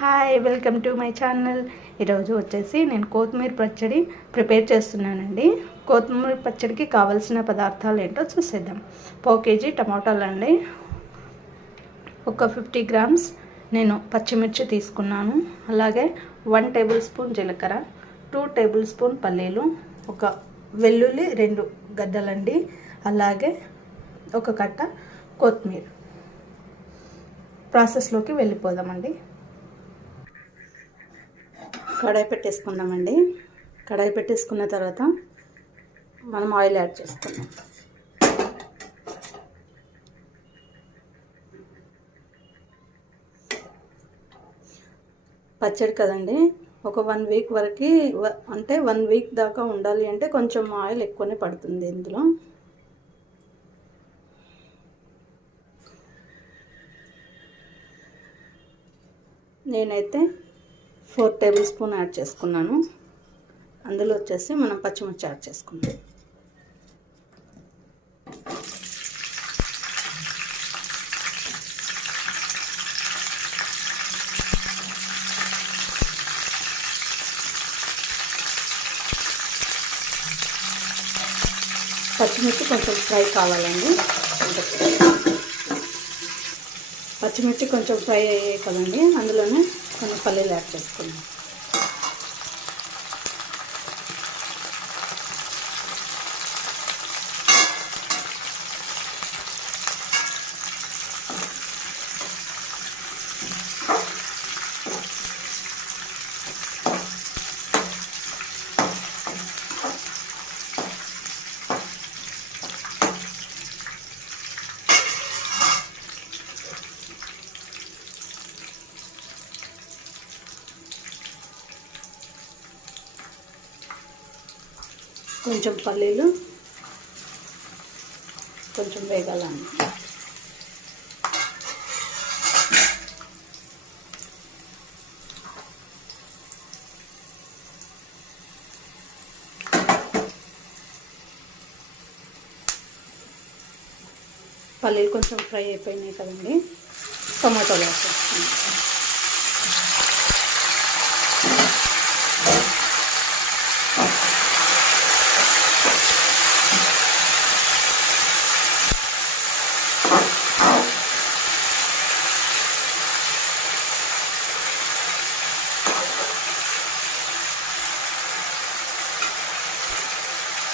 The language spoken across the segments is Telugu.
Hi, welcome to my channel. ఈరోజు వచ్చేసి నేను కొత్తిమీర పచ్చడి ప్రిపేర్ చేస్తున్నానండి. కొత్తిమీర పచ్చడికి కావాల్సిన పదార్థాలు ఏంటో చూసేద్దాం. 1 కేజీ టమాటాలు అండి, ఒక 50 గ్రామ్స్ నేను పచ్చిమిర్చి తీసుకున్నాను. అలాగే 1 టేబుల్ స్పూన్ జీలకర్ర, 2 టేబుల్ స్పూన్ పల్లీలు, ఒక వెల్లుల్లి 2 గడ్డలండి, అలాగే ఒక కట్ట కొత్తిమీర. ప్రాసెస్లోకి వెళ్ళిపోదామండి. కడాయి పెట్టేసుకుందామండి. కడాయి పెట్టేసుకున్న తర్వాత మనం ఆయిల్ యాడ్ చేసుకుందాం. పచ్చడి కదండి, ఒక 1 వీక్ వరకు, అంటే 1 వీక్ దాకా ఉండాలి అంటే కొంచెం ఆయిల్ ఎక్కువనే పడుతుంది ఇందులో. నేనైతే 4 టేబుల్ స్పూన్ యాడ్ చేసుకున్నాను. అందులో వచ్చేసి మనం పచ్చిమిర్చి యాడ్ చేసుకుందాం. పచ్చిమిర్చి కొంచెం ఫ్రై కావాలండి. పచ్చిమిర్చి కొంచెం ఫ్రై అయ్యాయి కదండి, అందులోనే కొన్ని పల్లీలు యాడ్ చేసుకుందాం. కొంచెం పల్లీలు కొంచెం వేగాలండి. పల్లీలు కొంచెం ఫ్రై అయిపోయినాయి కదండి, టమాటోలు వేసేస్తాను.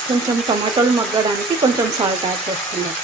కొంచెం టమాటాలు మగ్గడానికి కొంచెం సాల్ట్ యాడ్ చేసుకుందాం.